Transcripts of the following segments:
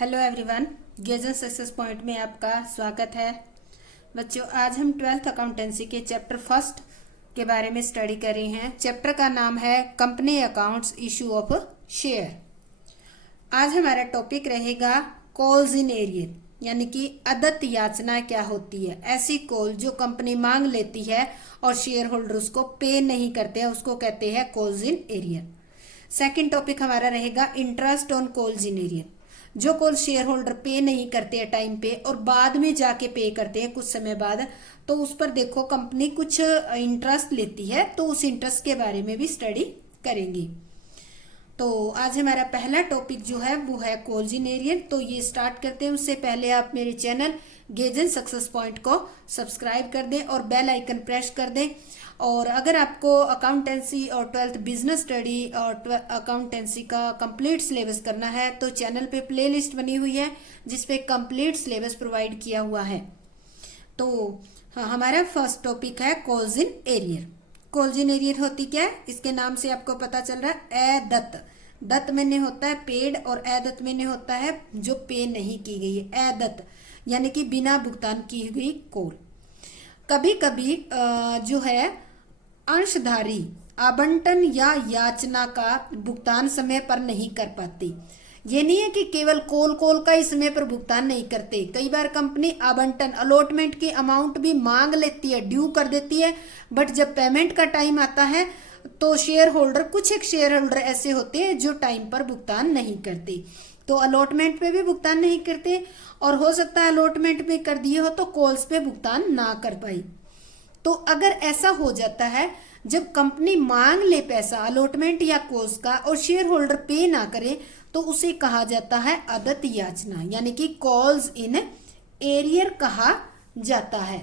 Hello everyone, गेजन success point में आपका स्वागत है। बच्चों, आज हम 12th अकाउंटेंसी के चैप्टर फर्स्ट के बारे में स्टडी कर रहे हैं। चैप्टर का नाम है company accounts, issue of share. आज हमारा टॉपिक रहेगा कॉल्स इन एरियर, यानी कि अदत्त याचना क्या होती है। ऐसी कॉल जो कंपनी मांग लेती है और शेयर होल्डर उसको पे नहीं करते हैं, उसको कहते हैं calls in arrear. Second topic हमारा रहेगा interest on calls in arrear. जो कॉल शेयर होल्डर पे नहीं करते हैं टाइम पे और बाद में जाके पे करते हैं कुछ समय बाद, तो उस पर देखो कंपनी कुछ इंटरेस्ट लेती है, तो उस इंटरेस्ट के बारे में भी स्टडी करेंगे। तो आज हमारा पहला टॉपिक जो है वो है कॉल्स इन एरियर। तो ये स्टार्ट करते हैं। उससे पहले आप मेरे चैनल गेजन सक्सेस पॉइंट को सब्सक्राइब कर दें और बेल आइकन प्रेस कर दें। और अगर आपको अकाउंटेंसी और 12th बिजनेस स्टडी और अकाउंटेंसी का कंप्लीट सिलेबस करना है तो चैनल पे प्लेलिस्ट बनी हुई है जिसपे कंप्लीट सिलेबस प्रोवाइड किया हुआ है। तो हमारा फर्स्ट टॉपिक है calls in arrear. Calls in arrear होती क्या है, इसके नाम से आपको पता चल रहा है। अदत्त, दत्त मैंने होता है पेड और अदत्त मैंने होता है जो पे नहीं की गई है। अदत्त यानी कि बिना भुगतान की हुई कॉल। कभी कभी जो है अंशधारी आवंटन या याचना का भुगतान समय पर नहीं कर पाती। ये नहीं है कि केवल कॉल का ही समय पर भुगतान नहीं करते। कई बार कंपनी आवंटन अलॉटमेंट की अमाउंट भी मांग लेती है, ड्यू कर देती है, बट जब पेमेंट का टाइम आता है तो शेयर होल्डर, कुछ एक शेयर होल्डर ऐसे होते हैं जो टाइम पर भुगतान नहीं करते। तो अलॉटमेंट पे भी भुगतान नहीं करते और हो सकता है अलॉटमेंट में कर दिए हो तो कॉल्स पे भुगतान ना कर पाई। तो अगर ऐसा हो जाता है, जब कंपनी मांग ले पैसा अलॉटमेंट या कॉल्स का और शेयर होल्डर पे ना करे, तो उसे कहा जाता है अदत्त याचना, यानी कि कॉल्स इन एरियर कहा जाता है।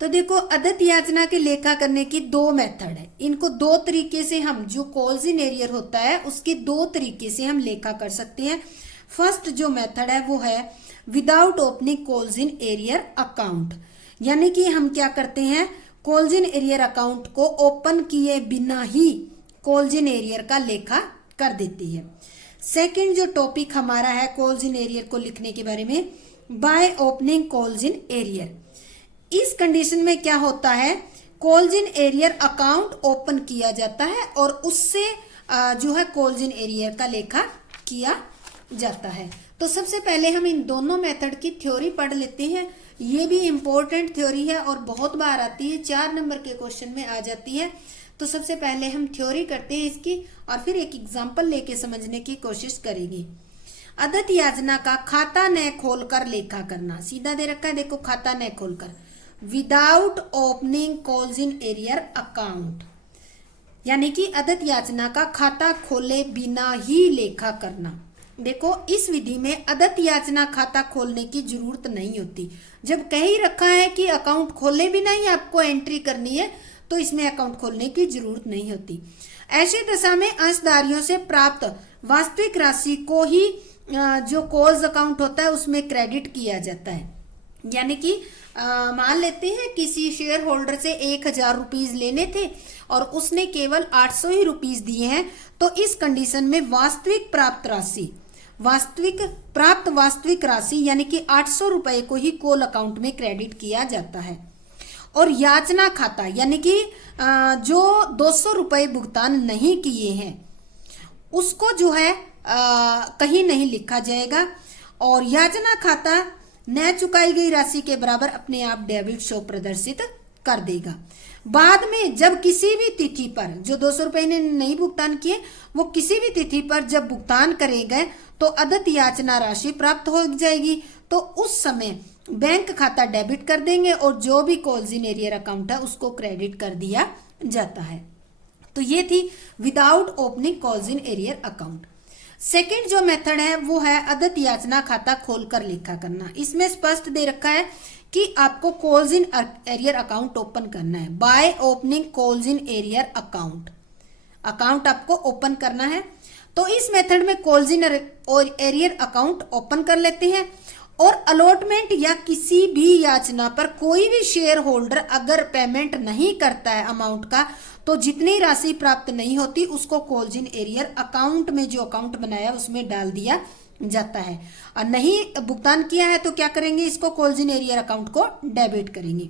तो देखो, अदत्त याचना के लेखा करने की दो मेथड है। इनको दो तरीके से हम, जो कॉल्स इन एरियर होता है उसकी दो तरीके से हम लेखा कर सकते हैं। फर्स्ट जो मेथड है वो है without opening calls in arrear account, यानी कि हम क्या करते हैं, कॉल्स इन एरियर अकाउंट को ओपन किए बिना ही कॉल्स इन एरियर का लेखा कर देती है। सेकंड जो टॉपिक हमारा है कॉल्स इन एरियर को लिखने के बारे में, by opening calls in arrear. इस कंडीशन में क्या होता है, calls in arrear account open किया जाता है और उससे जो है कॉल्स इन एरियर का लेखा किया जाता है। तो सबसे पहले हम इन दोनों मेथड की थ्योरी पढ़ लेते हैं। ये भी इम्पोर्टेंट थ्योरी है और बहुत बार आती है, 4 नंबर के क्वेश्चन में आ जाती है। तो सबसे पहले हम थ्योरी करते हैं इसकी और फिर एक एग्जाम्पल लेके समझने की कोशिश करेंगे। अदत्त याचना का खाता न खोलकर लेखा करना। सीधा दे रखा है, देखो, खाता न खोलकर, without opening calls in arrear account, यानी कि अदत्त याचना का खाता खोले बिना ही लेखा करना। देखो, इस विधि में अदत्त याचना खाता खोलने की जरूरत नहीं होती। जब कह ही रखा है कि अकाउंट खोले बिना ही आपको एंट्री करनी है, तो इसमें अकाउंट खोलने की जरूरत नहीं होती। ऐसी दशा में अंशधारियों से प्राप्त वास्तविक राशि को ही जो कॉल्स अकाउंट होता है उसमें क्रेडिट किया जाता है। यानी कि मान लेते हैं किसी शेयर होल्डर से 1000 रुपीज लेने थे और उसने केवल 800 ही रुपीज दिए हैं, तो इस कंडीशन में वास्तविक वास्तविक राशि यानी कि 800 रुपए को ही कॉल अकाउंट में क्रेडिट किया जाता है। और याचना खाता यानी कि जो 200 रुपए भुगतान नहीं किए हैं उसको जो है कहीं नहीं लिखा जाएगा और याचना खाता न चुकाई गई राशि के बराबर अपने आप डेबिट शो प्रदर्शित कर देगा। बाद में जब किसी भी तिथि पर, जो 200 रुपए ने नहीं भुगतान किए, वो किसी भी तिथि पर जब भुगतान करेंगे तो अदत्त याचना राशि प्राप्त हो जाएगी। तो उस समय बैंक खाता डेबिट कर देंगे और जो भी कॉल्स इन एरियर अकाउंट है उसको क्रेडिट कर दिया जाता है। तो ये थी without opening calls in arrear account. Second जो मेथड है वो है अदत्त याचना खाता खोलकर लेखा करना। इसमें स्पष्ट दे रखा है कि आपको calls in arrear account open करना है। By opening calls in arrear account आपको ओपन करना है। तो इस मेथड में calls in arrear account open कर लेते हैं और अलॉटमेंट या किसी भी याचना पर कोई भी शेयर होल्डर अगर पेमेंट नहीं करता है अमाउंट का, तो जितनी राशि प्राप्त नहीं होती उसको कॉल्स इन एरियर अकाउंट में, जो अकाउंट बनाया उसमें डाल दिया जाता है। और नहीं भुगतान किया है तो क्या करेंगे, इसको कॉल्स इन एरियर अकाउंट को डेबिट करेंगे।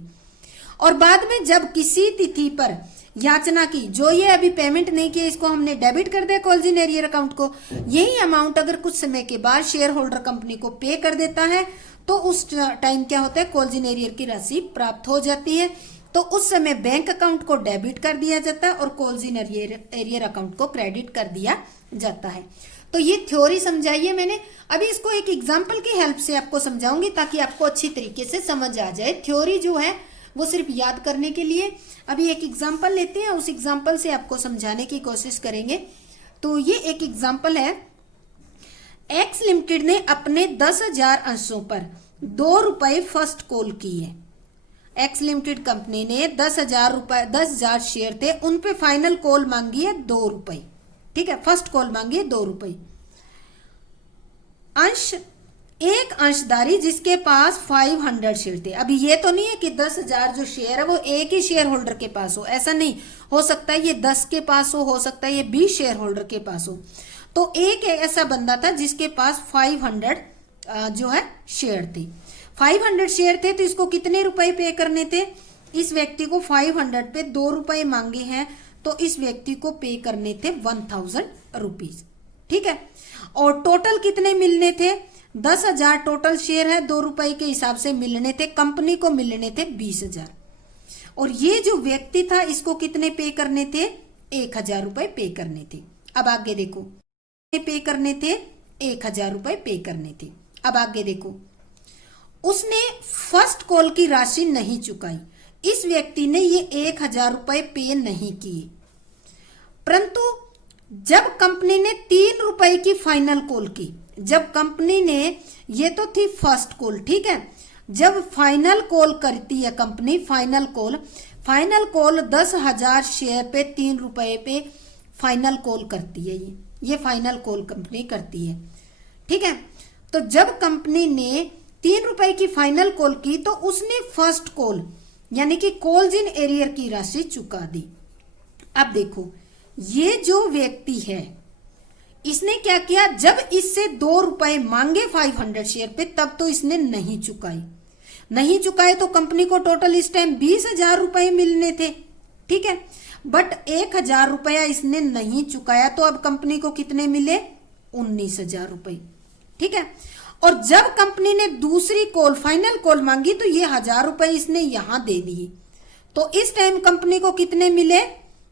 और बाद में जब किसी तिथि पर याचना की, जो ये अभी पेमेंट नहीं किया इसको हमने डेबिट कर दिया कॉल्स इन एरियर अकाउंट को, यही अमाउंट अगर कुछ समय के बाद शेयर होल्डर कंपनी को पे कर देता है तो उस टाइम क्या होता है, कॉल्स इन एरियर की राशि प्राप्त हो जाती है। तो उस समय बैंक अकाउंट को डेबिट कर दिया जाता है और कॉल्स इन एरियर अकाउंट को क्रेडिट कर दिया जाता है। तो ये थ्योरी समझाई है मैंने। अभी इसको एक एग्जाम्पल की हेल्प से आपको समझाऊंगी ताकि आपको अच्छी तरीके से समझ आ जाए। थ्योरी जो है वो सिर्फ याद करने के लिए। अभी एक एग्जाम्पल लेते हैं, उस एग्जाम्पल से आपको समझाने की कोशिश करेंगे। तो ये एक एग्जाम्पल है, एक्स लिमिटेड ने अपने 10,000 अंशों पर 2 रुपए फर्स्ट कॉल की है। एक्स लिमिटेड कंपनी ने 10,000 शेयर थे, उन पे फाइनल कॉल मांगी है 2 रुपए। ठीक है, फर्स्ट कॉल मांगी है 2 रुपए। एक अंशधारी जिसके पास 500 शेयर थे। अभी ये तो नहीं है कि 10,000 जो शेयर है वो एक ही शेयर होल्डर के पास हो, ऐसा नहीं हो सकता है। ये 10 के पास हो सकता है ये 20 शेयर होल्डर के पास हो। तो एक ऐसा बंदा था जिसके पास 500 जो है शेयर थे। 500 शेयर थे तो इसको कितने रुपए पे करने थे, इस व्यक्ति को 500 पे 2 रुपए मांगे हैं तो इस व्यक्ति को पे करने थे 1000 रुपीज। ठीक है, और टोटल कितने मिलने थे, 10,000 टोटल शेयर है, 2 रुपए के हिसाब से मिलने थे, कंपनी को मिलने थे 20,000। और ये जो व्यक्ति था इसको कितने पे करने थे, 1,000 रुपए पे करने थे। अब आगे देखो, पे करने थे 1,000 रुपए पे करने थे। अब आगे देखो, उसने फर्स्ट कॉल की राशि नहीं चुकाई, इस व्यक्ति ने ये 1,000 रुपए पे नहीं किए, परंतु जब कंपनी ने 3 रुपए की फाइनल कॉल की, जब कंपनी ने, ये तो थी फर्स्ट कॉल, ठीक है, जब फाइनल कॉल करती है कंपनी, फाइनल कॉल 10,000 शेयर पे 3 रुपए पे फाइनल कॉल करती है। ये फाइनल कॉल कंपनी करती है। ठीक है, तो जब कंपनी ने 3 रुपए की फाइनल कॉल की तो उसने फर्स्ट कॉल यानी कि कॉल्स इन एरियर की राशि चुका दी। अब देखो, ये जो व्यक्ति है इसने क्या किया, जब इससे 2 रुपए मांगे 500 शेयर पे तब तो इसने नहीं चुकाए तो कंपनी को टोटल इस टाइम 20,000 रुपए मिलने थे। ठीक है, बट 1,000 रुपया इसने नहीं चुकाया तो अब कंपनी को कितने मिले, 19,000 रुपए। ठीक है, और जब कंपनी ने दूसरी कॉल फाइनल कॉल मांगी तो ये 1,000 रुपए इसने यहां दे दिए, तो इस टाइम कंपनी को कितने मिले,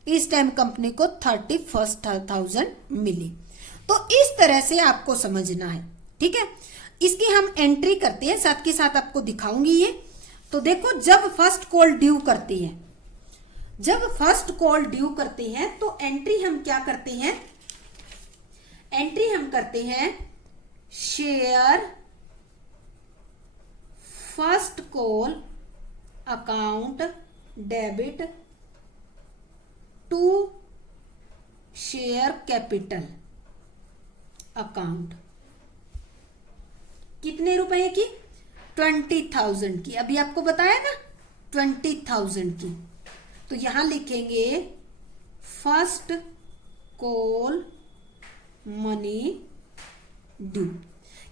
इस टाइम कंपनी को 31,000 मिले। तो इस तरह से आपको समझना है। ठीक है, इसकी हम एंट्री करते हैं, साथ के साथ आपको दिखाऊंगी ये। तो देखो, जब फर्स्ट कॉल ड्यू करती है, तो एंट्री हम क्या करते हैं, एंट्री हम करते हैं share first call account debit to share capital account. कितने रुपए की, 20,000 की। अभी आपको बताया ना 20,000 की। तो यहां लिखेंगे फर्स्ट कॉल मनी ड्यू,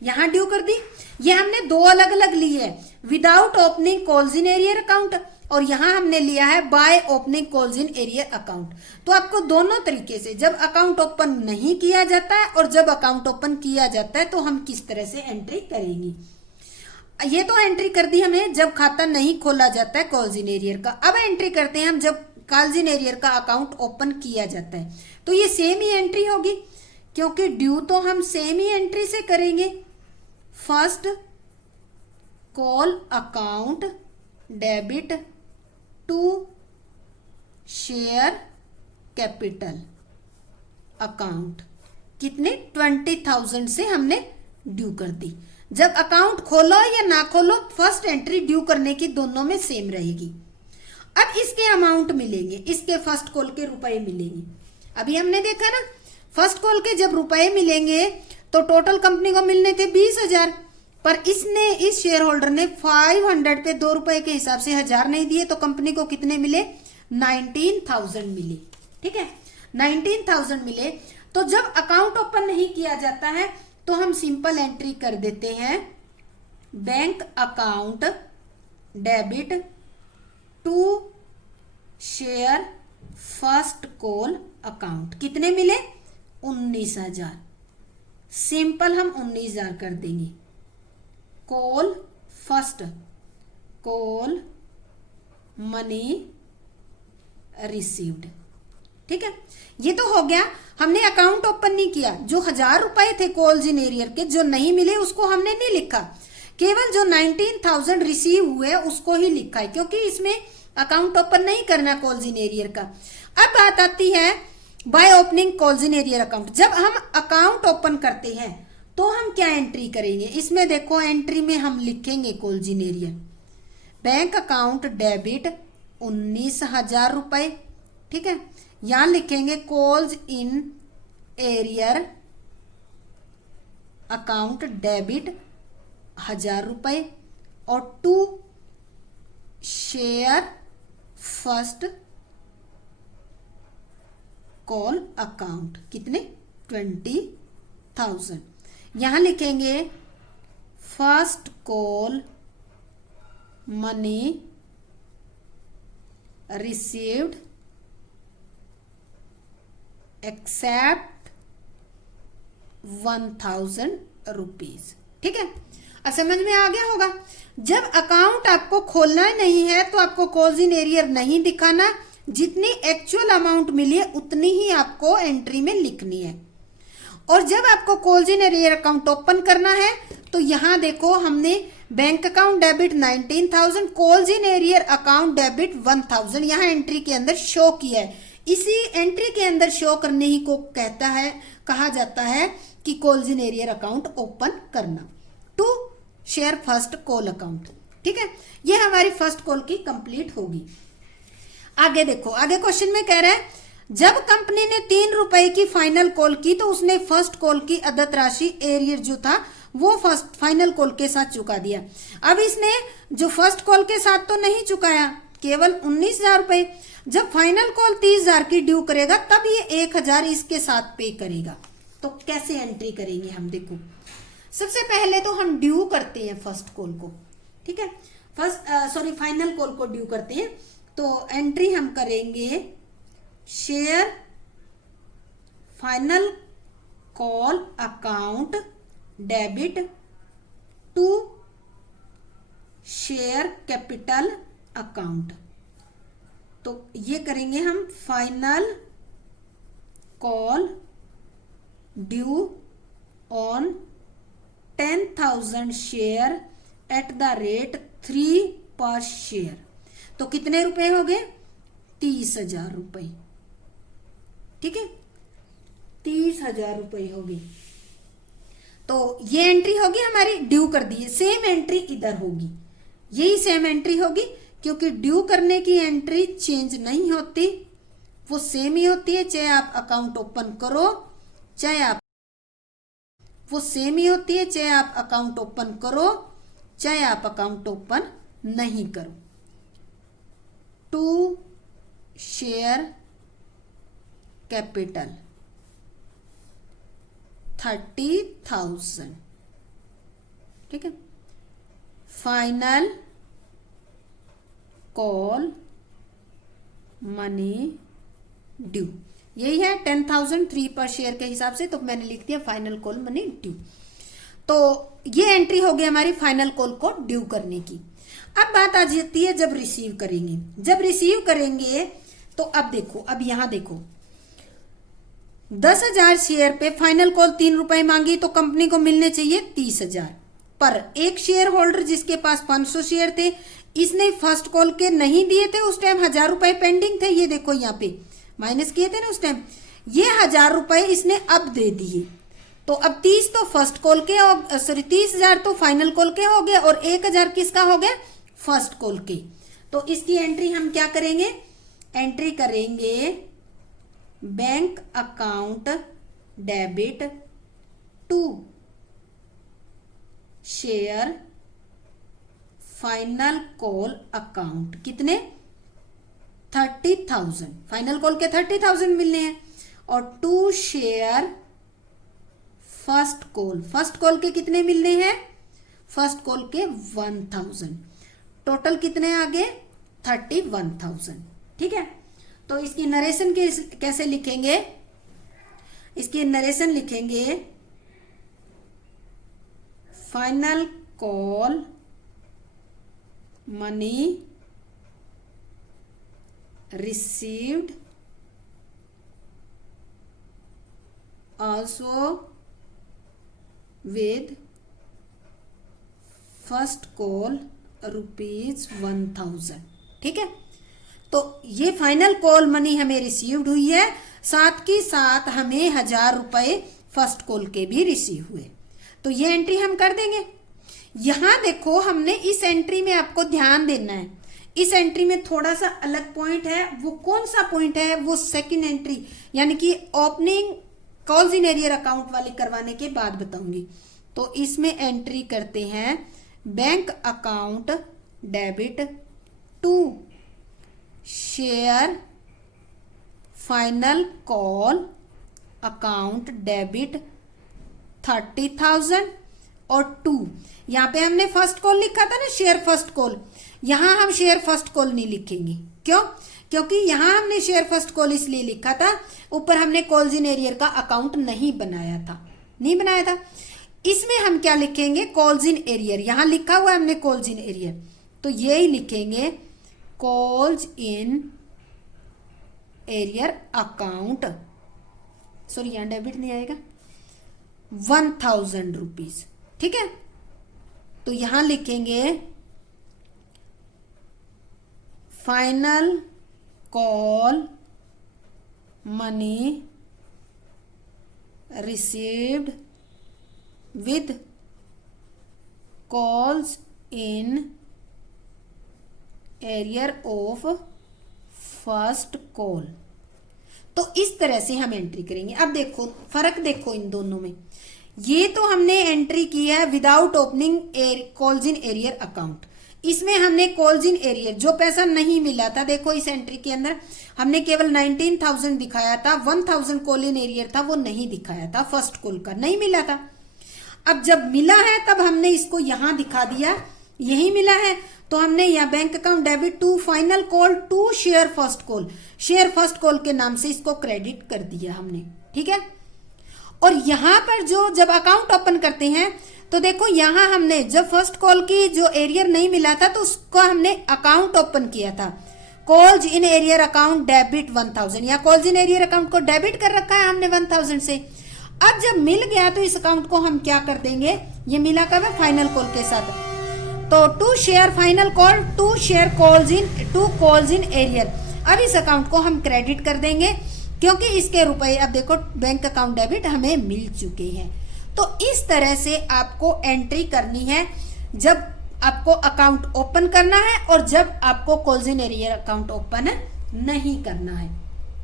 यहां ड्यू कर दी। ये हमने 2 अलग अलग लिए है, without opening calls in arrear account, और यहां हमने लिया है by opening calls in arrear account. तो आपको दोनों तरीके से, जब अकाउंट ओपन नहीं किया जाता है और जब अकाउंट ओपन किया जाता है तो हम किस तरह से एंट्री करेंगे। ये तो एंट्री कर दी हमने जब खाता नहीं खोला जाता है कॉल्स इन एरियर का। अब एंट्री करते हैं हम जब कॉल्स इन एरियर का अकाउंट ओपन किया जाता है। तो ये सेम ही एंट्री होगी, क्योंकि ड्यू तो हम सेम ही एंट्री से करेंगे। First call account debit to share capital account, कितने, 20,000 से हमने ड्यू कर दी। जब अकाउंट खोलो या ना खोलो, फर्स्ट एंट्री ड्यू करने की दोनों में सेम रहेगी। अब इसके अमाउंट मिलेंगे, इसके फर्स्ट कॉल के रुपए मिलेंगे। अभी हमने देखा ना, फर्स्ट कॉल के जब रुपए मिलेंगे तो टोटल कंपनी को मिलने थे 20,000, पर इसने, इस शेयर होल्डर ने 500 पे 2 रुपए के हिसाब से 1,000 नहीं दिए, तो कंपनी को कितने मिले, 19,000 मिले। ठीक है, 19,000 मिले। तो जब अकाउंट ओपन नहीं किया जाता है तो हम सिंपल एंट्री कर देते हैं bank account debit to share first call account. कितने मिले? 19,000। सिंपल हम 19,000 कर देंगे। Call first call money received. ठीक है, ये तो हो गया। हमने अकाउंट ओपन नहीं किया। जो 1,000 रुपए थे कॉल्स इन एरियर के जो नहीं मिले उसको हमने नहीं लिखा, केवल जो 19,000 रिसीव हुए उसको ही लिखा है, क्योंकि इसमें अकाउंट ओपन नहीं करना कॉल्स इन एरियर का। अब बात आती है by opening calls in arrear account. जब हम अकाउंट ओपन करते हैं तो हम क्या एंट्री करेंगे? इसमें देखो एंट्री में हम लिखेंगे calls in arrear bank account debit 19,000 रुपए। ठीक है, यहां लिखेंगे calls in arrear account debit 1,000 रुपए और to share first call account. कितने? 20,000। यहां लिखेंगे first call money received except 1,000 rupees. ठीक है, अब समझ में आ गया होगा। जब अकाउंट आपको खोलना ही नहीं है तो आपको कॉल्स इन एरियर नहीं दिखाना, जितनी एक्चुअल अमाउंट मिली है उतनी ही आपको एंट्री में लिखनी है। और जब आपको calls in arrear account open करना है तो यहां देखो हमने bank account debit 19,000 calls in arrear account debit 1,000 यहां एंट्री के अंदर शो किया है। इसी एंट्री के अंदर शो करने ही को कहा जाता है कि calls in arrear account open करना to share first call account. ठीक है, ये हमारी फर्स्ट कॉल की कंप्लीट होगी। आगे देखो, आगे क्वेश्चन में कह रहा है जब कंपनी ने 3 रुपए की फाइनल कॉल की तो उसने फर्स्ट कॉल की अदद राशि एरियर जो था वो फर्स्ट फाइनल कॉल के साथ चुका दिया। अब इसने जो फर्स्ट कॉल के साथ तो नहीं चुकाया, केवल 19,000 रुपए। जब फाइनल कॉल 30,000 की ड्यू करेगा तब ये 1,000 इसके साथ पे करेगा। तो कैसे एंट्री करेंगे हम? देखो, सबसे पहले तो हम ड्यू करते हैं फर्स्ट कॉल को। ठीक है, फाइनल कॉल को ड्यू करते हैं। तो एंट्री हम करेंगे share final call account debit to share capital account. तो ये करेंगे हम final call due on 10,000 share at the rate 3 per share. तो कितने रुपए हो गए? 30,000 रुपए। ठीक है, 30,000 रुपए हो गए। तो ये एंट्री होगी हमारी, ड्यू कर दी है। सेम एंट्री इधर होगी, यही सेम एंट्री होगी, क्योंकि ड्यू करने की एंट्री चेंज नहीं होती, वो सेम ही होती है। चाहे आप अकाउंट ओपन करो, चाहे आप वो सेम ही होती है, चाहे आप अकाउंट ओपन करो चाहे आप अकाउंट ओपन नहीं करो। To share capital 30,000। ठीक है, फाइनल कॉल मनी ड्यू यही है 10,000 3 पर शेयर के हिसाब से, तो मैंने लिख दिया फाइनल कॉल मनी ड्यू। तो ये एंट्री हो गई हमारी फाइनल कॉल को ड्यू करने की। अब बात आ जाती है जब रिसीव करेंगे। जब रिसीव करेंगे तो अब देखो, अब यहां देखो 10,000 शेयर पे फाइनल कॉल 3 रुपए मांगी तो कंपनी को मिलने चाहिए 30,000, पर एक शेयर होल्डर जिसके पास 500 शेयर थे इसने फर्स्ट कॉल के नहीं दिए थे, उस टाइम 1,000 रुपए पेंडिंग थे। ये देखो यहाँ पे माइनस किए थे ना उस टाइम, ये 1,000 रुपए इसने अब दे दिए। तो अब 30 तो फर्स्ट कॉल के, 30,000 तो फाइनल कॉल के हो गए और 1,000 किसका हो गया? फर्स्ट कॉल के। तो इसकी एंट्री हम क्या करेंगे? एंट्री करेंगे bank account debit to share final call account. कितने? 30,000। फाइनल कॉल के 30,000 मिलने हैं और टू शेयर फर्स्ट कॉल के कितने मिलने हैं? फर्स्ट कॉल के 1000, टोटल कितने आ गए? 31,000। ठीक है, तो इसकी नरेशन कैसे लिखेंगे? इसकी नरेशन लिखेंगे final call money received also with first call ₹1000। ठीक है, तो ये फाइनल कॉल मनी हमें रिसीव्ड हुई है, साथ के साथ हमें 1000 रुपए फर्स्ट कॉल के भी रिसीव हुए। तो ये एंट्री हम कर देंगे। यहां देखो, हमने इस एंट्री में आपको ध्यान देना है, इस एंट्री में थोड़ा सा अलग पॉइंट है। वो कौन सा पॉइंट है? वो सेकंड एंट्री, यानी कि opening calls in arrear account वाली करवाने के बाद बताऊंगी। तो इसमें एंट्री करते हैं bank account debit to share final call account debit 30,000 और 2, यहां पे हमने फर्स्ट कॉल लिखा था ना, शेयर फर्स्ट कॉल। यहां हम शेयर फर्स्ट कॉल नहीं लिखेंगे। क्यों? क्योंकि यहां हमने शेयर फर्स्ट कॉल इसलिए लिखा था, ऊपर हमने कॉल्स इन एरियर का अकाउंट नहीं बनाया था। इसमें हम क्या लिखेंगे? Calls in arrear. यहां लिखा हुआ है हमने कॉल्स इन एरियर, तो यही लिखेंगे calls in arrear account. Sorry, यहां डेबिट नहीं आएगा, 1000 रुपीज। ठीक है, तो यहां लिखेंगे final call money received with calls in arrear of first call. तो इस तरह से हम एंट्री करेंगे। अब देखो फर्क, देखो इन दोनों में। ये तो हमने एंट्री की है without opening calls in arrear account. इसमें हमने कॉल्स इन एरियर, जो पैसा नहीं मिला था, देखो इस एंट्री के अंदर हमने केवल 19,000 दिखाया था, 1000 कॉल इन एरियर था वो नहीं दिखाया था, फर्स्ट कॉल का नहीं मिला था। अब जब मिला है तब हमने इसको यहां दिखा दिया, यही मिला है, तो हमने यहाँ bank account debit to final call to share first call, share first call के नाम से इसको क्रेडिट कर दिया हमने। ठीक है, और यहां पर जो जब अकाउंट ओपन करते हैं तो देखो यहां हमने जब फर्स्ट कॉल की जो एरियर नहीं मिला था तो उसका हमने अकाउंट ओपन किया था, calls in arrear account debit 1000। या कॉल्स इन एरियर अकाउंट को डेबिट कर रखा है हमने 1000 से। अब जब मिल गया तो इस अकाउंट को हम क्या कर देंगे? ये मिला कब है? फाइनल कॉल के साथ। तो to share final call to share calls in arrear. अब इस अकाउंट को हम क्रेडिट कर देंगे क्योंकि इसके रुपए अब देखो बैंक अकाउंट डेबिट हमें मिल चुके हैं। तो इस तरह से आपको एंट्री करनी है जब आपको अकाउंट ओपन करना है और जब आपको calls in arrear account open नहीं करना है।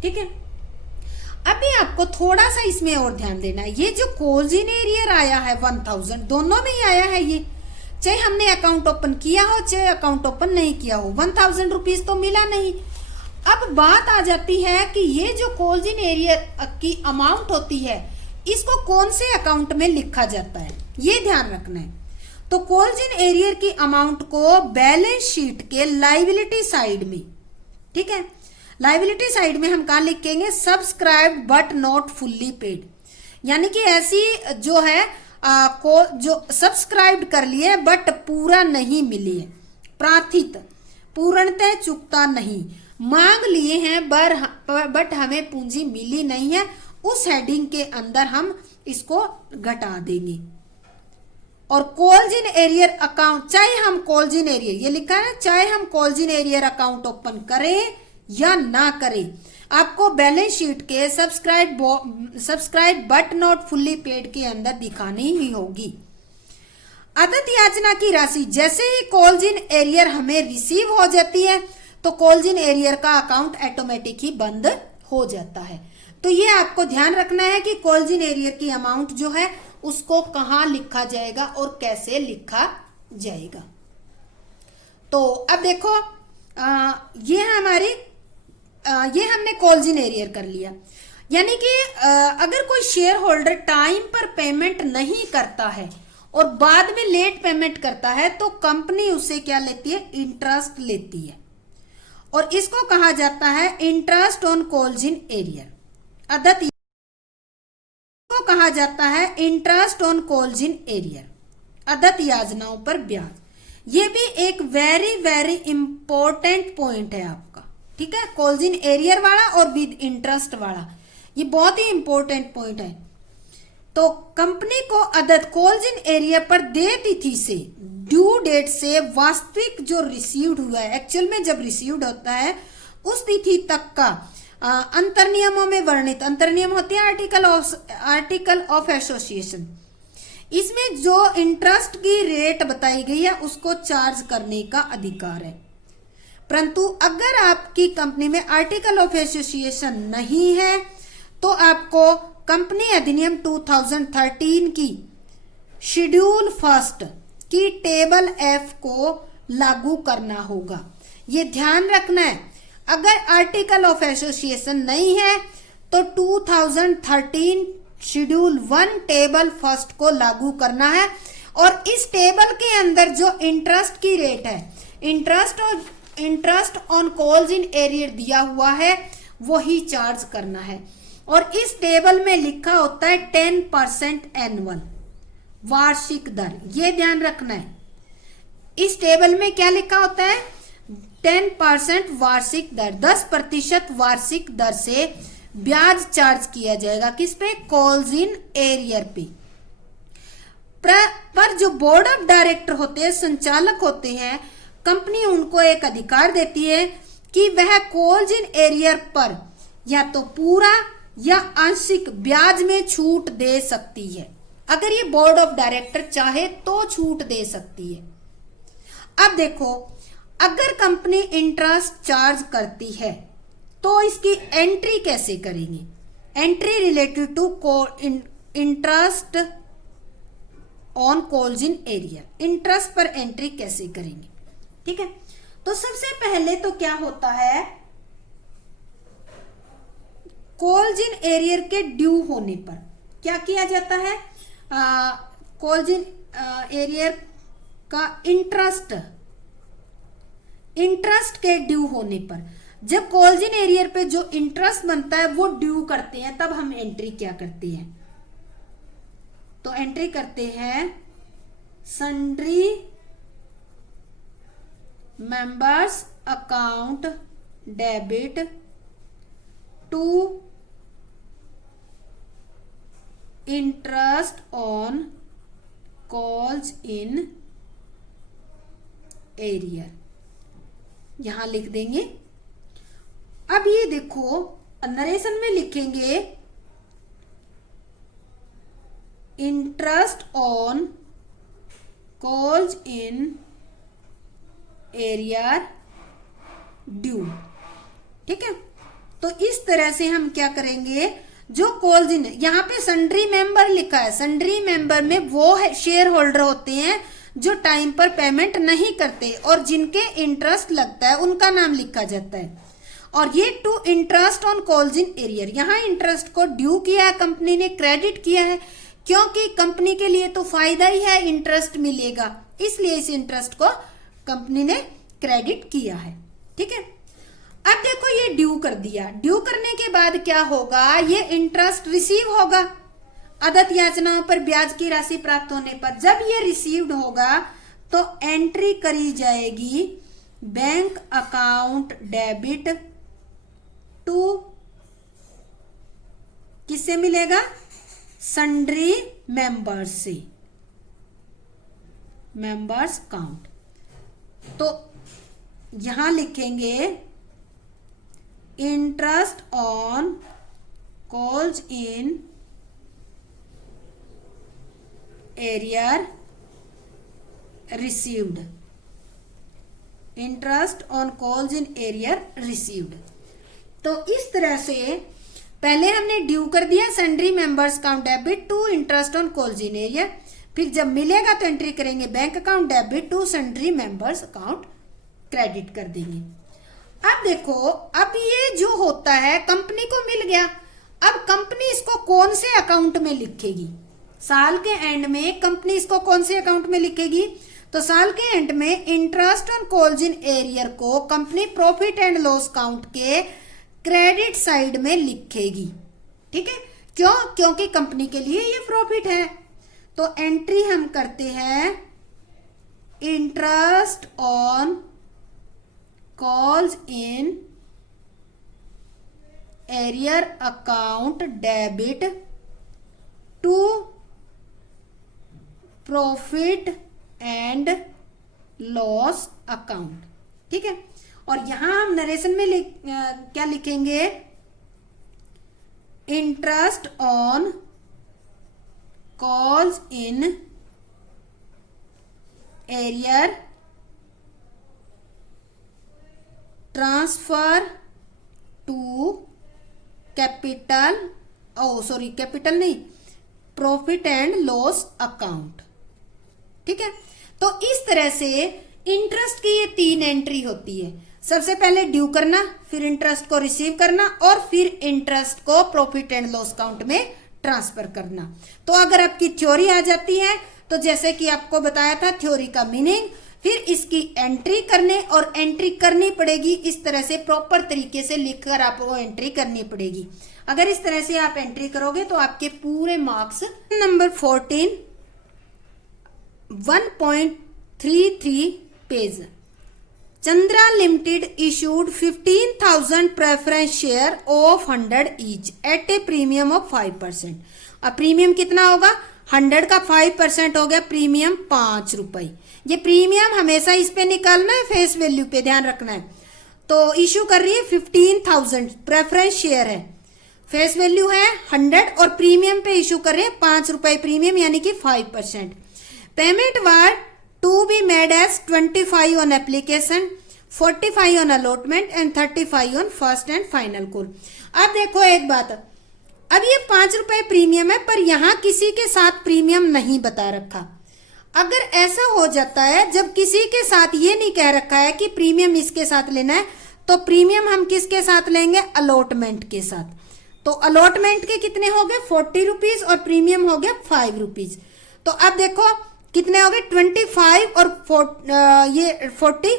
ठीक है, अभी आपको थोड़ा सा इसमें और ध्यान देना है। ये जो कॉल्स इन एरियर आया है 1000, दोनों में ही आया है ये, चाहे हमने अकाउंट ओपन किया हो चाहे अकाउंट ओपन नहीं किया हो, 1000 रुपीज तो मिला नहीं। अब बात आ जाती है कि ये जो कॉल्स इन एरियर की अमाउंट होती है इसको कौन से अकाउंट में लिखा जाता है, ये ध्यान रखना है। तो कॉल्स इन एरियर की अमाउंट को बैलेंस शीट के लायबिलिटी साइड में, ठीक है, लायबिलिटी साइड में हम कहा लिखेंगे? Subscribed but not fully paid, यानी कि ऐसी जो है को जो सब्सक्राइब कर लिए बट पूरा नहीं मिली है, प्रार्थित पूर्णतः चुकता नहीं, मांग लिए हैं बट हमें पूंजी मिली नहीं है, उस हेडिंग के अंदर हम इसको घटा देंगे। और कॉल्स इन एरियर अकाउंट, चाहे हम कॉल्स इन एरियर, ये लिखा है चाहे हम calls in arrear account open करें या ना करें, आपको बैलेंस शीट के subscribe but not fully paid के अंदर दिखानी ही होगी। आदत याचना की राशि जैसे ही कॉल्स इन एरियर हमें रिसीव हो जाती है तो कॉल्स इन एरियर का अकाउंट ऑटोमेटिक ही बंद हो जाता है। तो ये आपको ध्यान रखना है कि कॉल्स इन एरियर की अमाउंट जो है उसको कहाँ लिखा जाएगा और कैसे लिखा जाएगा। तो अब देखो ये हमारी ये हमने कॉल्स इन एरियर कर लिया। यानी कि अगर कोई शेयर होल्डर टाइम पर पेमेंट नहीं करता है और बाद में लेट पेमेंट करता है तो कंपनी उससे क्या लेती है, इंटरेस्ट लेती है, और इसको कहा जाता है interest on calls in arrear. अदत को कहा जाता है interest on calls in arrear, अदत याजनाओं पर ब्याज। ये भी एक वेरी वेरी इंपॉर्टेंट पॉइंट है आपका, ठीक है, कॉल्स इन एरियर वाला और विद इंटरेस्ट वाला, ये बहुत ही इंपॉर्टेंट पॉइंट है। तो कंपनी को अदद कॉल्स इन एरियर पर देय तिथि से, ड्यू डेट से वास्तविक जो रिसीव्ड हुआ है, एक्चुअल में जब रिसीव्ड होता है उस तिथि तक का अंतर नियमों में वर्णित, अंतर नियम होते हैं आर्टिकल ऑफ एसोसिएशन, इसमें जो इंटरेस्ट की रेट बताई गई है उसको चार्ज करने का अधिकार है। परंतु अगर आपकी कंपनी में आर्टिकल ऑफ एसोसिएशन नहीं है तो आपको कंपनी अधिनियम 2013 की शेड्यूल फर्स्ट की टेबल F को लागू करना होगा। ये ध्यान रखना है, अगर आर्टिकल ऑफ एसोसिएशन नहीं है तो 2013 शेड्यूल 1 टेबल फर्स्ट को लागू करना है, और इस टेबल के अंदर जो इंटरेस्ट की रेट है, interest on calls in arrear दिया हुआ है वही चार्ज करना है। और इस टेबल में लिखा होता है 10% एनुअल, वार्षिक दर, ये ध्यान रखना है। इस टेबल में क्या लिखा होता है, 10% वार्षिक दर, 10% वार्षिक दर से ब्याज चार्ज किया जाएगा, किस पे, कॉल्स इन एरियर पे। पर जो बोर्ड ऑफ डायरेक्टर होते हैं, संचालक होते हैं, कंपनी उनको एक अधिकार देती है कि वह कॉल्स इन एरियर पर या तो पूरा या आंशिक ब्याज में छूट दे सकती है। अगर ये बोर्ड ऑफ डायरेक्टर चाहे तो छूट दे सकती है। अब देखो, अगर कंपनी इंटरेस्ट चार्ज करती है तो इसकी एंट्री कैसे करेंगे, entry related to interest on calls in arrear, interest पर एंट्री कैसे करेंगे, ठीक है। तो सबसे पहले तो क्या होता है, कॉल्स इन एरियर के ड्यू होने पर क्या किया जाता है, कॉल्स इन एरियर का इंटरेस्ट के ड्यू होने पर, जब कॉल्स इन एरियर पे जो इंटरेस्ट बनता है वो ड्यू करते हैं, तब हम एंट्री क्या करते हैं, तो एंट्री करते हैं sundry members account debit to interest on calls in arrear, यहां लिख देंगे। अब ये देखो, नरेशन में लिखेंगे interest on calls in arrear due, ठीक है। तो इस तरह से हम क्या करेंगे, जो कॉल्स इन, यहाँ पे सन्ड्री मेंबर लिखा है, सन्ड्री मेंबर में वो शेयर होल्डर होते हैं जो टाइम पर पेमेंट नहीं करते और जिनके इंटरेस्ट लगता है उनका नाम लिखा जाता है। और ये to interest on calls in arrear, यहाँ इंटरेस्ट को ड्यू किया है कंपनी ने, क्रेडिट किया है, क्योंकि कंपनी के लिए तो फायदा ही है, इंटरेस्ट मिलेगा, इसलिए इस इंटरेस्ट को कंपनी ने क्रेडिट किया है, ठीक है। अब देखो, ये ड्यू कर दिया, ड्यू करने के बाद क्या होगा, ये इंटरेस्ट रिसीव होगा अदत याचनाओं पर ब्याज की राशि प्राप्त होने पर। जब ये रिसीव्ड होगा तो एंट्री करी जाएगी बैंक अकाउंट डेबिट टू, किससे मिलेगा, सन्ड्री मेंबर्स से, मेंबर्स अकाउंट। तो यहां लिखेंगे interest on calls in arrear received, interest on calls in arrear received. तो इस तरह से पहले हमने ड्यू कर दिया sundry members account debit to interest on calls in arrear, फिर जब मिलेगा तो एंट्री करेंगे bank account debit to sundry members account credit कर देंगे। अब देखो, अब ये जो होता है कंपनी को मिल गया, अब कंपनी इसको कौन से अकाउंट में लिखेगी? साल के एंड में कंपनी इसको कौन से अकाउंट में लिखेगी? तो साल के एंड में interest on calls in arrear को company profit and loss account के क्रेडिट साइड में लिखेगी। ठीक है, क्यों? क्योंकि कंपनी के लिए ये प्रॉफिट है। तो एंट्री हम करते हैं interest on calls in arrear account debit to profit and loss account. ठीक है, और यहां हम नरेशन में क्या लिखेंगे? Interest on calls in arrear transfer to capital, capital नहीं, प्रॉफिट एंड लॉस अकाउंट। ठीक है, तो इस तरह से इंटरेस्ट की ये 3 एंट्री होती है। सबसे पहले ड्यू करना, फिर इंटरेस्ट को रिसीव करना और फिर इंटरेस्ट को प्रॉफिट एंड लॉस अकाउंट में ट्रांसफर करना। तो अगर आपकी थ्योरी आ जाती है तो जैसे कि आपको बताया था थ्योरी का मीनिंग, फिर इसकी एंट्री करने और एंट्री करनी पड़ेगी। इस तरह से प्रॉपर तरीके से लिखकर आपको एंट्री करनी पड़ेगी। अगर इस तरह से आप एंट्री करोगे तो आपके पूरे marks. Number 14 1.33 page. Chandra limited issued 15,000 preference share of 100 each at a premium of 5%। अब प्रीमियम कितना होगा? 100 का 5% हो गया प्रीमियम 5 रुपए। ये प्रीमियम हमेशा इस पे निकालना है, फेस वैल्यू पे ध्यान रखना है। तो इशू कर रही है 15,000, प्रेफरेंस शेयर है, फेस वैल्यू है 100 और प्रीमियम पे इशू कर रहे हैं 5 रुपए प्रीमियम, यानी कि 5%। Payment were to be made as 25 on application, 45 on allotment and 35 on first and final call. अब देखो एक बात, अब ये 5 रुपए प्रीमियम है पर यहां किसी के साथ प्रीमियम नहीं बता रखा। अगर ऐसा हो जाता है जब किसी के साथ ये नहीं कह रखा है कि प्रीमियम इसके साथ लेना है, तो प्रीमियम हम किसके साथ लेंगे? अलॉटमेंट के साथ। तो अलॉटमेंट के कितने हो गए? 40 रुपीज और प्रीमियम हो गया 5 रुपीज। तो अब देखो कितने हो गए? 25 और 40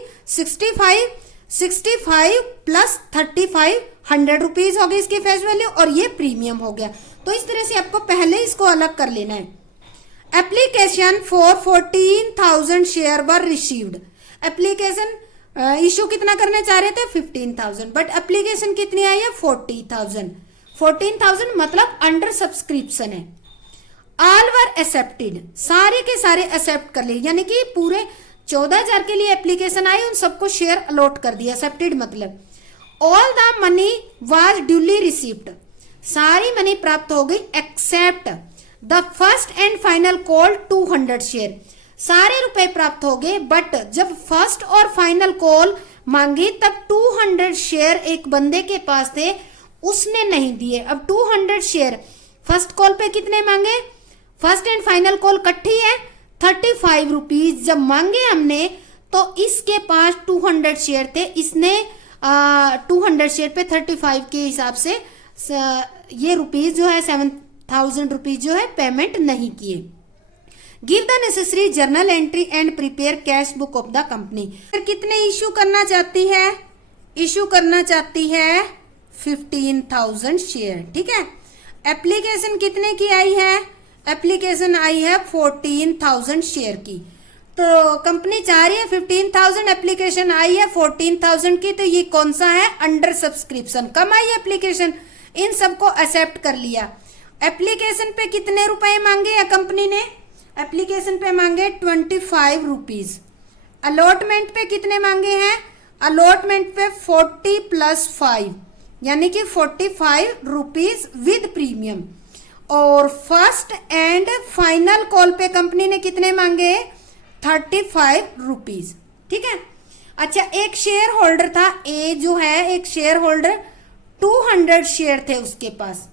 65 प्लस 35 100 रुपीज हो गई इसकी फेस वैल्यू और ये प्रीमियम हो गया। तो इस तरह से आपको पहले इसको अलग कर लेना है। Application for 14,000 share were received. Application issue कितना करना चाह रहे थे? 15,000, बट एप्लीकेशन कितनी आई है? 40,000। 14,000 मतलब अंडर सब्सक्रिप्शन है। ऑल वर एक्सेप्टेड, सारे के सारे एक्सेप्ट कर लिए, यानी कि पूरे 14,000 के लिए एप्लीकेशन आई, उन सबको शेयर अलॉट कर दिया। एक्सेप्टेड मतलब all the money was duly received, सारी मनी प्राप्त हो गई except the first and final call 200 share, सारे रुपए प्राप्त हो गए, बट जब फर्स्ट और फाइनल कॉल मांगी तब 200 शेयर एक बंदे के पास थे, उसने नहीं दिए। अब 200 शेयर फर्स्ट कॉल पे कितने मांगे? फर्स्ट एंड फाइनल कॉल इकट्ठी है 35 रुपीज। जब मांगे हमने तो इसके पास 200 शेयर थे, इसने 200 शेयर पे 35 के हिसाब से ये रुपीज जो है 7,000 रुपीज जो है पेमेंट नहीं किए। Give the necessary journal entry and prepare cash book of the company. कितने इशू करना चाहती है? इशू करना चाहती है 15,000 शेयर। ठीक है, एप्लीकेशन कितने की आई है? एप्लीकेशन आई है 14,000 शेयर की। तो कंपनी चाह रही है 15,000, एप्लीकेशन आई है 14,000 की। तो ये कौन सा है? Under subscription. कम आई एप्लीकेशन, इन सबको एक्सेप्ट कर लिया। एप्लीकेशन पे कितने रुपए मांगे या कंपनी ने? एप्लीकेशन पे मांगे 25 रुपीज। अलॉटमेंट पे कितने मांगे हैं? अलॉटमेंट पे 40 प्लस 5 यानी कि 45 रुपीज विद प्रीमियम। और फर्स्ट एंड फाइनल कॉल पे कंपनी ने कितने मांगे? 35 रुपीज। ठीक है, अच्छा एक शेयर होल्डर था, ए जो है एक शेयर होल्डर, 200 शेयर थे उसके पास।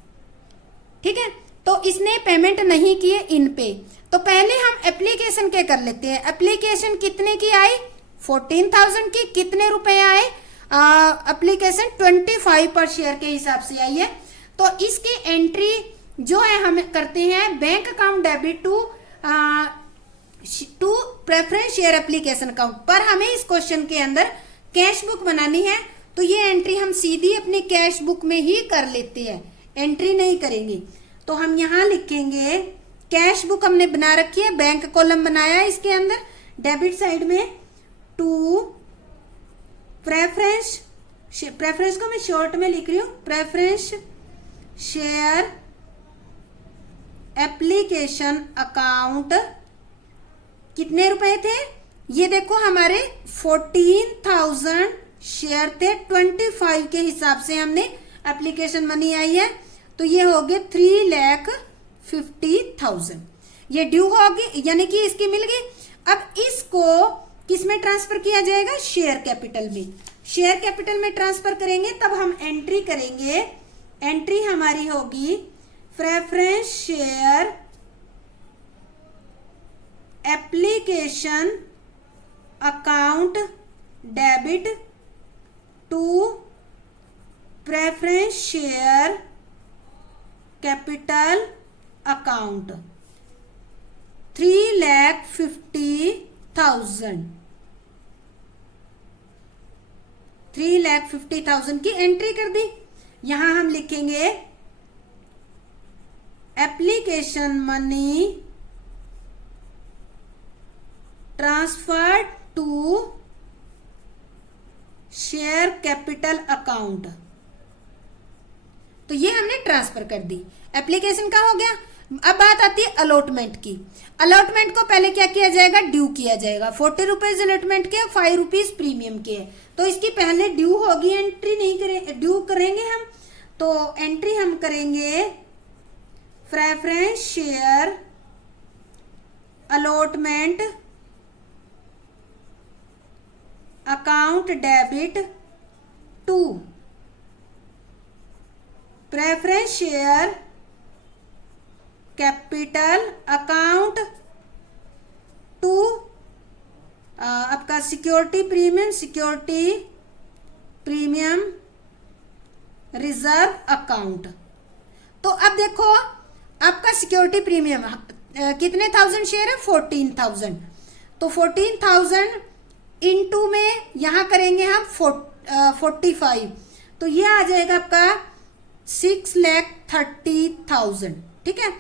ठीक है, तो इसने पेमेंट नहीं किए इन पे। तो पहले हम एप्लीकेशन के कर लेते हैं। एप्लीकेशन कितने की आई? 14,000 की। कितने रुपए आए? एप्लीकेशन 25 पर शेयर के हिसाब से आई है। तो तो इसकी एंट्री जो है हम करते हैं bank account debit to preference share application account. पर हमें इस क्वेश्चन के अंदर कैश बुक बनानी है, तो ये एंट्री हम सीधी अपनी कैश बुक में ही कर लेते हैं, एंट्री नहीं करेंगे। तो हम यहाँ लिखेंगे कैश बुक हमने बना रखी है, बैंक कॉलम बनाया है इसके अंदर, डेबिट साइड में टू प्रेफरेंस को मैं शॉर्ट में लिख रही हूं, प्रेफरेंस शेयर एप्लीकेशन अकाउंट। कितने रुपए थे ये देखो, हमारे 14,000 शेयर थे, 25 के हिसाब से हमने एप्लीकेशन मनी आई है, तो ये हो गए 3,50,000। ये ड्यू होगी यानी कि इसकी मिल गई। अब इसको किस में ट्रांसफर किया जाएगा, शेयर कैपिटल में। शेयर कैपिटल में ट्रांसफर करेंगे तब हम एंट्री करेंगे, एंट्री हमारी होगी preference share application account debit to preference share capital account 3,50,000 3,50,000 की एंट्री कर दी। यहां हम लिखेंगे application money transfer to share capital account. तो ये हमने ट्रांसफर कर दी, एप्लीकेशन का हो गया। अब बात आती है अलॉटमेंट की। अलॉटमेंट को पहले क्या किया जाएगा, ड्यू किया जाएगा। 40 रुपीज अलॉटमेंट के, 5 रुपीज प्रीमियम के, तो इसकी पहले ड्यू होगी, एंट्री नहीं करें, ड्यू करेंगे हम। तो एंट्री हम करेंगे preference share allotment account debit to preference share capital account to आपका सिक्योरिटी प्रीमियम रिजर्व अकाउंट। तो अब देखो आपका सिक्योरिटी प्रीमियम कितने थाउजेंड शेयर है, 14,000। तो 14,000 इनटू में यहां करेंगे हम 45, तो ये आ जाएगा आपका 6,30,000। ठीक है,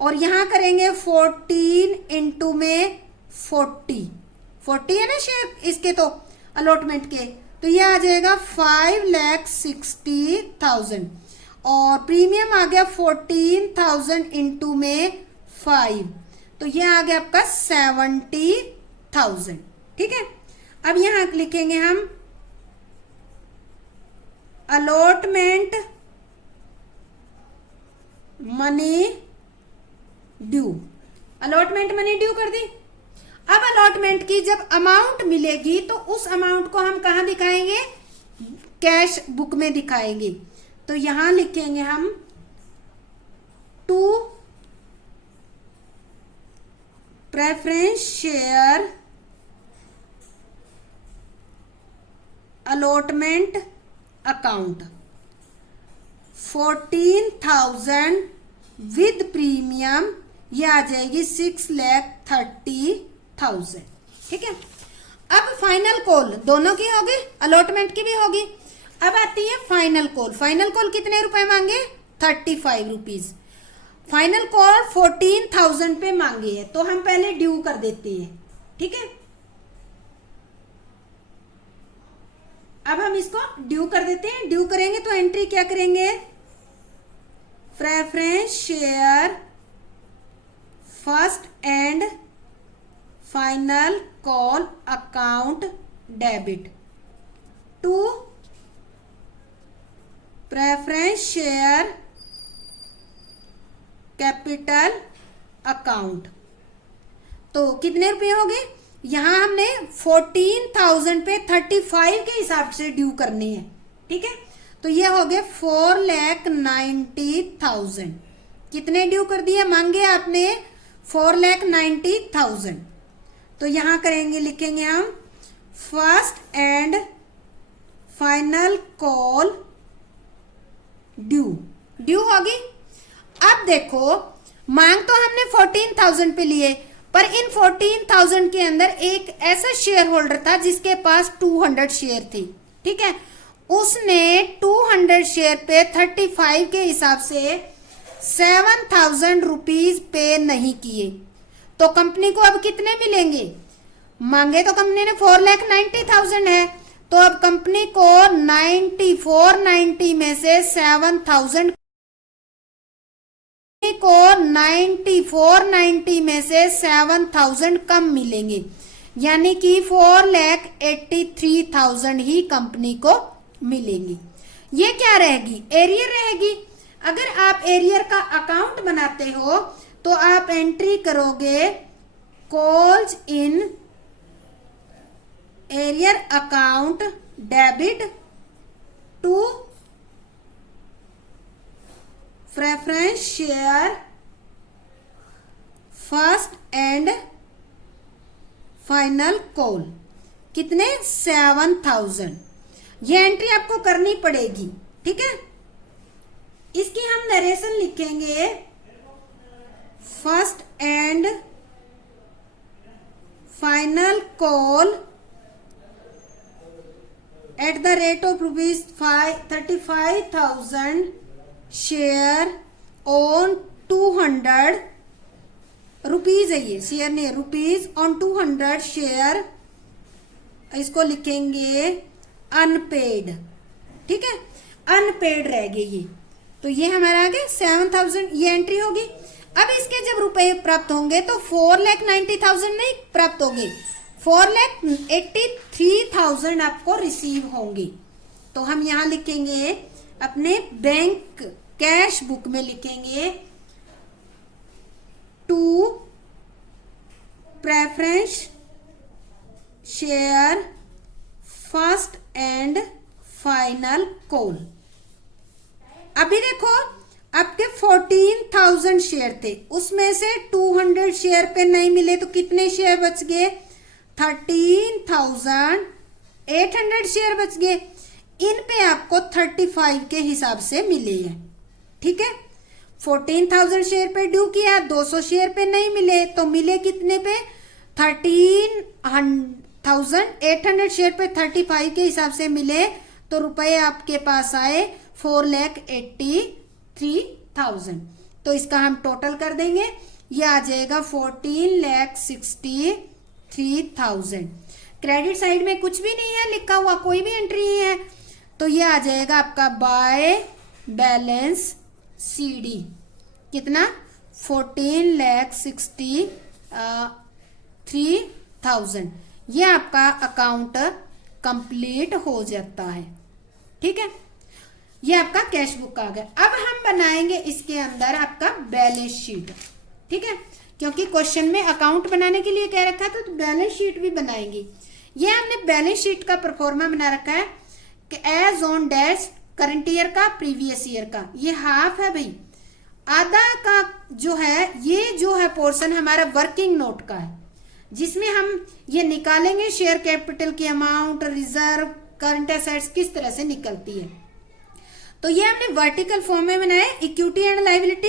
और यहां करेंगे 14 इंटू में 40 है ना शेयर इसके, तो अलॉटमेंट के, तो ये आ जाएगा 5,60,000। और प्रीमियम आ गया 14,000 इंटू में 5, तो ये आ गया आपका 70,000। ठीक है, अब यहां लिखेंगे हम allotment money due. Allotment money due कर दी। अब अलॉटमेंट की जब अमाउंट मिलेगी तो उस अमाउंट को हम कहां दिखाएंगे, कैश बुक में दिखाएंगे। तो यहां लिखेंगे हम to preference share allotment account 14,000 with premium, ये आ जाएगी 6,30,000। ठीक है, अब फाइनल कॉल दोनों की होगी, अलॉटमेंट की भी होगी। अब आती है फाइनल कॉल। फाइनल कॉल कितने रुपए मांगे, 35 रुपीज। फाइनल कॉल 14,000 पे मांगे है, तो हम पहले ड्यू कर देते हैं। ठीक है, अब हम इसको ड्यू कर देते हैं। ड्यू करेंगे तो एंट्री क्या करेंगे, preference share first and final call account debit to preference share capital account. तो कितने रुपए हो गए, यहां हमने 14,000 पे 35 के हिसाब से ड्यू करनी है। ठीक है, तो ये हो गए 4,90,000। कितने ड्यू कर दिए, मांगे आपने 4,90,000। तो यहां करेंगे, लिखेंगे हम first and final call due. Due होगी। अब देखो मांग तो हमने 14,000 पे लिए, पर इन 14,000 के अंदर एक ऐसा शेयर होल्डर था जिसके पास 200 शेयर थी, ठीक है। उसने 200 शेयर पे 35 के हिसाब से 7,000 रुपीज पे नहीं किए, तो कंपनी को अब कितने मिलेंगे? मांगे तो कंपनी ने 4,90,000 है, तो अब कंपनी को 9490 में से 7,000 को 9490 में से 7,000 कम मिलेंगे, यानी कि 4,83,000 ही कंपनी को मिलेंगी। ये क्या रहेगी? एरियर रहेगी। अगर आप एरियर का अकाउंट बनाते हो तो आप एंट्री करोगे calls in arrear account debit to preference share first and final call. कितने? 7,000। ये एंट्री आपको करनी पड़ेगी, ठीक है। इसकी हम नरेशन लिखेंगे first and final call at the rate of rupees 35,000 share on 200 rupees है, ये शेयर नहीं, रुपीज ऑन 200 शेयर। इसको लिखेंगे अनपेड, ठीक है, अनपेड रहेगी ये। तो ये हमारा आगे 7,000 ये एंट्री होगी। अब इसके जब रुपए प्राप्त होंगे तो 4,90,000 नहीं प्राप्त होंगे, 4,83,000 आपको रिसीव होंगे। तो हम यहां लिखेंगे अपने बैंक कैश बुक में लिखेंगे to preference share first and final call. अभी देखो आपके 14,000 शेयर थे, उसमें से 200 शेयर पे नहीं मिले तो कितने शेयर बच गए? 13,800 शेयर बच गए। इन पे आपको 35 के हिसाब से मिले हैं, ठीक है। 14,000 शेयर पे ड्यू किया, 200 शेयर पे नहीं मिले तो मिले कितने पे? 13,800 शेयर पे 35 के हिसाब से मिले, तो रुपए आपके पास आए 4,83,000। तो इसका हम टोटल कर देंगे, ये आ जाएगा 14,63,000। क्रेडिट साइड में कुछ भी नहीं है लिखा हुआ, कोई भी एंट्री नहीं है, तो ये आ जाएगा आपका बाय बैलेंस सीडी। कितना? 14,63,000। ये आपका अकाउंट कंप्लीट हो जाता है, ठीक है। ये आपका कैश बुक आ गया। अब हम बनाएंगे इसके अंदर आपका बैलेंस शीट, ठीक है, क्योंकि क्वेश्चन में अकाउंट बनाने के लिए कह रखा था तो बैलेंस शीट भी बनाएंगे। ये हमने बैलेंस शीट का परफॉर्मा बना रखा है कि as on dash current year का, प्रीवियस ईयर का। ये हाफ है भाई, आधा का जो है ये जो है पोर्शन हमारा वर्किंग नोट का है, जिसमें हम ये निकालेंगे शेयर कैपिटल की अमाउंट, रिजर्व, करंट एसेट्स किस तरह से निकलती है। तो ये हमने वर्टिकल फॉर्म में बनाया। इक्विटी एंड लायबिलिटी,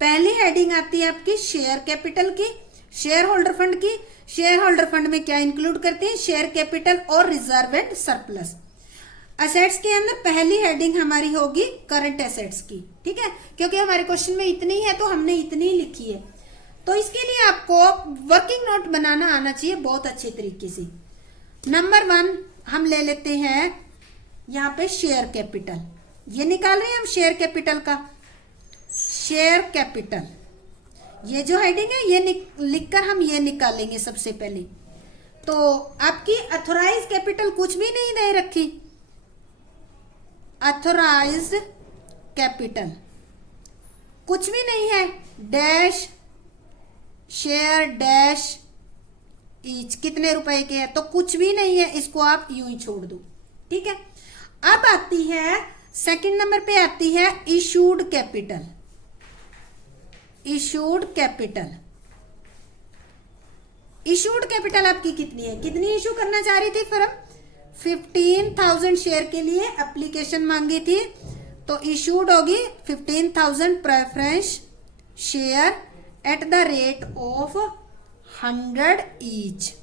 पहली हेडिंग आती है आपकी शेयर कैपिटल की, शेयर होल्डर फंड की। शेयर होल्डर फंड में क्या इंक्लूड करते हैं? शेयर कैपिटल और रिजर्व एंड सरप्लस। एसेट्स के अंदर पहली हेडिंग हमारी होगी करंट एसेट्स की, ठीक है, क्योंकि हमारे क्वेश्चन में इतनी है तो हमने इतनी लिखी है। तो इसके लिए आपको वर्किंग नोट बनाना आना चाहिए बहुत अच्छे तरीके से। नंबर 1 हम ले लेते हैं यहाँ पे शेयर कैपिटल। ये निकाल रहे हैं हम शेयर कैपिटल का। शेयर कैपिटल ये जो हेडिंग है ये लिखकर हम ये निकालेंगे सबसे पहले। तो आपकी अथोराइज कैपिटल कुछ भी नहीं दे रखी, अथोराइज्ड कैपिटल कुछ भी नहीं है, डैश शेयर डैश ईच कितने रुपए के है, तो कुछ भी नहीं है, इसको आप यूं ही छोड़ दो, ठीक है। अब आती है सेकंड नंबर पे आती है issued capital. Issued capital, issued capital आपकी कितनी है? कितनी इशू करना चाह रही थी फर्म? 15,000 शेयर के लिए एप्लीकेशन मांगी थी, तो इशूड होगी 15,000 preference share at the rate of 100 each,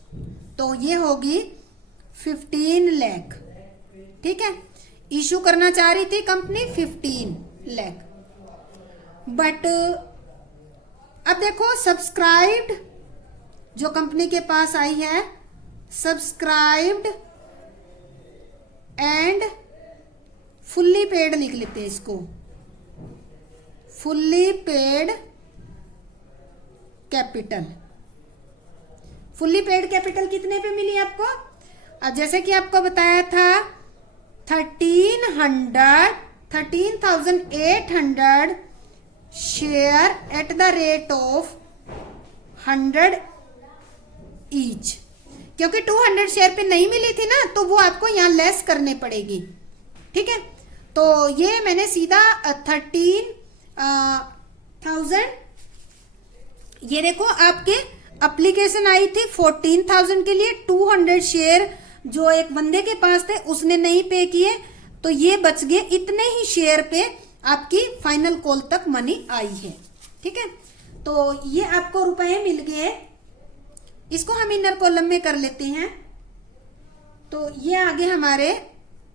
तो ये होगी 15 लाख। ठीक है, इशू करना चाह रही थी कंपनी 15 लाख, बट अब देखो सब्सक्राइब्ड जो कंपनी के पास आई है, सब्सक्राइब्ड एंड फुल्ली पेड लिख लेते हैं इसको, fully paid capital. Fully paid capital कितने पे मिली आपको? अब जैसे कि आपको बताया था 13,800 share at the rate of 100 each, क्योंकि 200 शेयर पे नहीं मिली थी ना, तो वो आपको यहाँ लेस करने पड़ेगी। ठीक है, तो ये मैंने सीधा 13,000, ये देखो आपके एप्लीकेशन आई थी 14,000 के लिए, 200 शेयर जो एक बंदे के पास थे उसने नहीं पे किए, तो ये बच गए, इतने ही शेयर पे आपकी फाइनल कॉल तक मनी आई है। ठीक है, तो ये आपको रुपए मिल गए। इसको हम इनर कॉलम में कर लेते हैं, तो ये आगे हमारे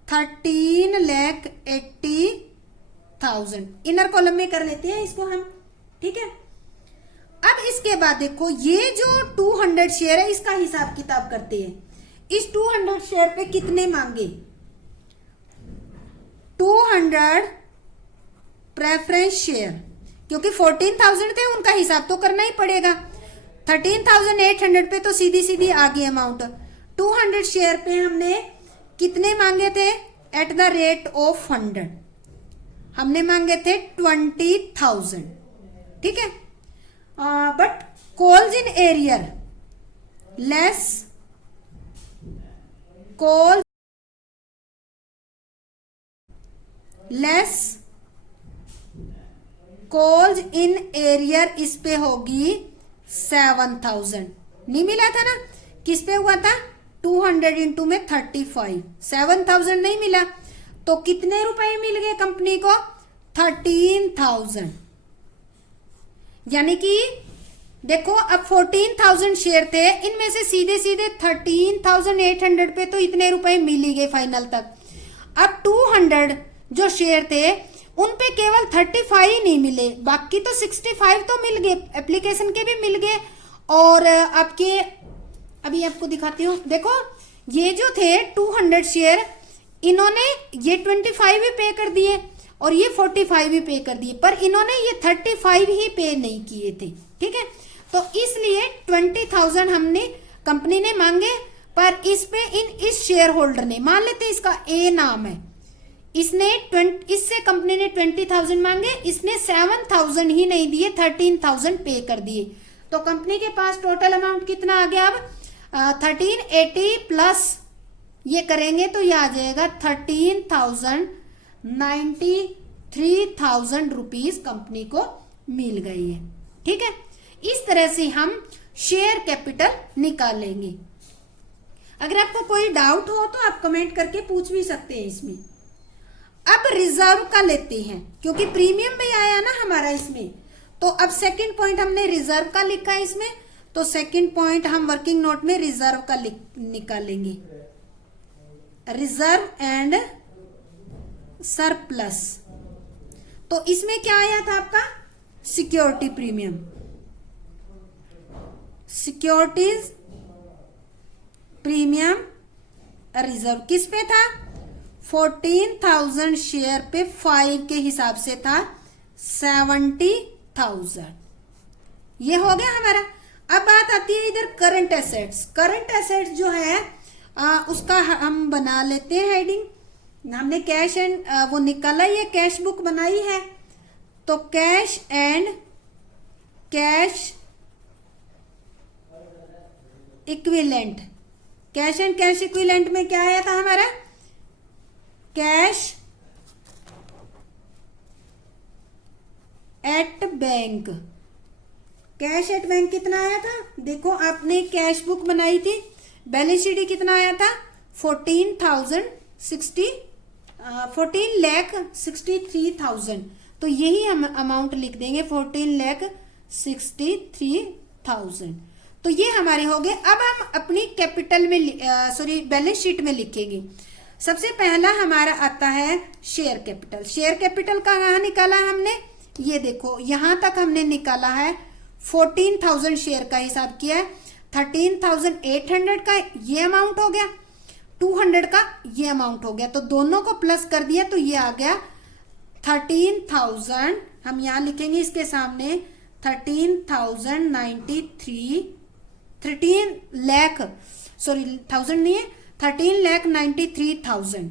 13,80,000 इनर कॉलम में कर लेते हैं इसको हम। ठीक है, अब इसके बाद देखो ये जो 200 शेयर है इसका हिसाब किताब करते हैं। इस 200 शेयर पे कितने मांगे? 200 प्रेफरेंस शेयर, क्योंकि 14,000 थे उनका हिसाब तो करना ही पड़ेगा। 13,800 पे तो सीधी सीधी आ गई अमाउंट। 200 शेयर पे हमने कितने मांगे थे? एट द रेट ऑफ 100 हमने मांगे थे 20,000। ठीक है, but calls in arrear less call less calls in arrear इस पे होगी 7,000। नहीं मिला था ना, किस पे हुआ था? 200 इंटू में 35, 7,000 नहीं मिला, तो कितने रुपए मिल गए कंपनी को? 13,000। यानी कि देखो अब 14,000 शेयर थे, इनमें से सीधे सीधे 13,800 पे तो इतने रुपए मिल ही गए फाइनल तक। अब 200 जो शेयर थे उन पे केवल 35 ही नहीं मिले, बाकी तो 65 तो मिल गए, एप्लीकेशन के भी मिल गए। और आपके अभी आपको दिखाती हूँ, देखो ये जो थे 200 शेयर, इन्होंने ये 25 ही पे कर दिए और ये 45 भी पे कर दिए, पर इन्होंने ये 35 ही पे नहीं किए थे। ठीक है, तो इसलिए 20,000 हमने कंपनी ने मांगे, पर इस पे इस शेयर होल्डर ने, मान लेते इसका ए नाम है, इससे कंपनी ने 20,000 मांगे, इसने 7,000 ही नहीं दिए, 13,000 पे कर दिए। तो कंपनी के पास टोटल अमाउंट कितना आ गया? अब 1380 प्लस ये करेंगे तो ये आ जाएगा 13,93,000 रुपीज कंपनी को मिल गई है। ठीक है, इस तरह से हम शेयर कैपिटल निकालेंगे। अगर आपको कोई डाउट हो तो आप कमेंट करके पूछ भी सकते हैं इसमें। अब रिजर्व का लेते हैं, क्योंकि प्रीमियम भी आया ना हमारा इसमें, तो अब सेकंड पॉइंट हमने रिजर्व का लिखा है इसमें, तो सेकंड पॉइंट हम वर्किंग नोट में रिजर्व का निकालेंगे। रिजर्व एंड सरप्लस, तो इसमें क्या आया था आपका? Security premium, securities premium reserve किस पे था? 14,000 शेयर पे 5 के हिसाब से था 70,000। ये हो गया हमारा। अब बात आती है इधर करंट एसेट्स। करंट एसेट्स जो है उसका हम बना लेते हैं हेडिंग। हमने कैश एंड वो निकाला, ये कैश बुक बनाई है, तो cash and cash equivalent, cash and cash equivalent में क्या आया था हमारा? Cash at bank. Cash at bank कितना आया था? देखो आपने कैश बुक बनाई थी, बैलेंस शीट कितना आया था? 14,060 14,63,000, तो यही हम अमाउंट लिख देंगे 14,63,000। तो ये हमारे हो गए। अब हम अपनी कैपिटल में बैलेंस शीट में लिखेंगे। सबसे पहला हमारा आता है शेयर कैपिटल। शेयर कैपिटल का कहाँ निकाला हमने, ये देखो यहां तक हमने निकाला है 14,000 शेयर का हिसाब किया है। 13,800 का ये अमाउंट हो गया, 200 का ये अमाउंट हो गया, तो दोनों को प्लस कर दिया तो ये आ गया 13,000। हम यहां लिखेंगे इसके सामने 13,093, 13 लाख, सॉरी 1000 नहीं है, 13,93,000।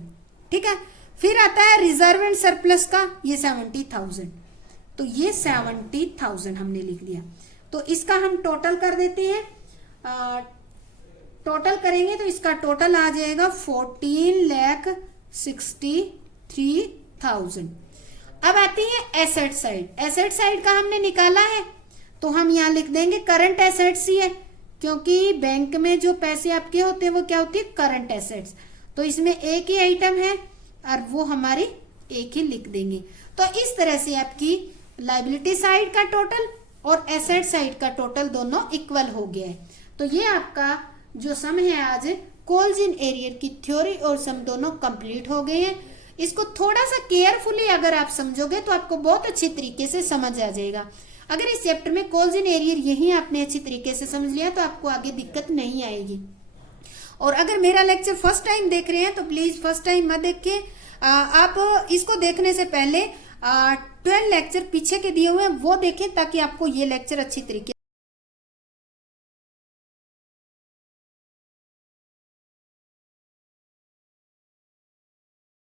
ठीक है। फिर आता है रिजर्व एंड सरप्लस का, ये 70,000, तो ये 70,000 हमने लिख दिया। तो इसका हम टोटल कर देते हैं। टोटल करेंगे तो इसका टोटल आ जाएगा 14,63,000। अब आती है एसेट साइड। एसेट साइड का हमने निकाला है तो हम यहाँ लिख देंगे करंट एसेट्स ही है, क्योंकि बैंक में जो पैसे आपके होते हैं वो क्या होती है, करंट एसेट्स। तो इसमें एक ही आइटम है और वो हमारी एक ही लिख देंगे। तो इस तरह से आपकी लायबिलिटी साइड का टोटल और एसेट साइड का टोटल दोनों इक्वल हो गया है। तो ये आपका जो सम है आज कोल्जिन एरियर की थ्योरी और सम दोनों कंप्लीट हो गए हैं। इसको थोड़ा सा केयरफुली अगर आप समझोगे तो आपको बहुत अच्छी तरीके से समझ आ जाएगा। अगर इस चैप्टर में कोल्जिन एरियर यही आपने अच्छी तरीके से समझ लिया तो आपको आगे दिक्कत नहीं आएगी। और अगर मेरा लेक्चर फर्स्ट टाइम देख रहे हैं तो प्लीज फर्स्ट टाइम मत देखिए, आप इसको देखने से पहले 12 लेक्चर पीछे के दिए हुए हैं वो देखें, ताकि आपको ये लेक्चर अच्छी तरीके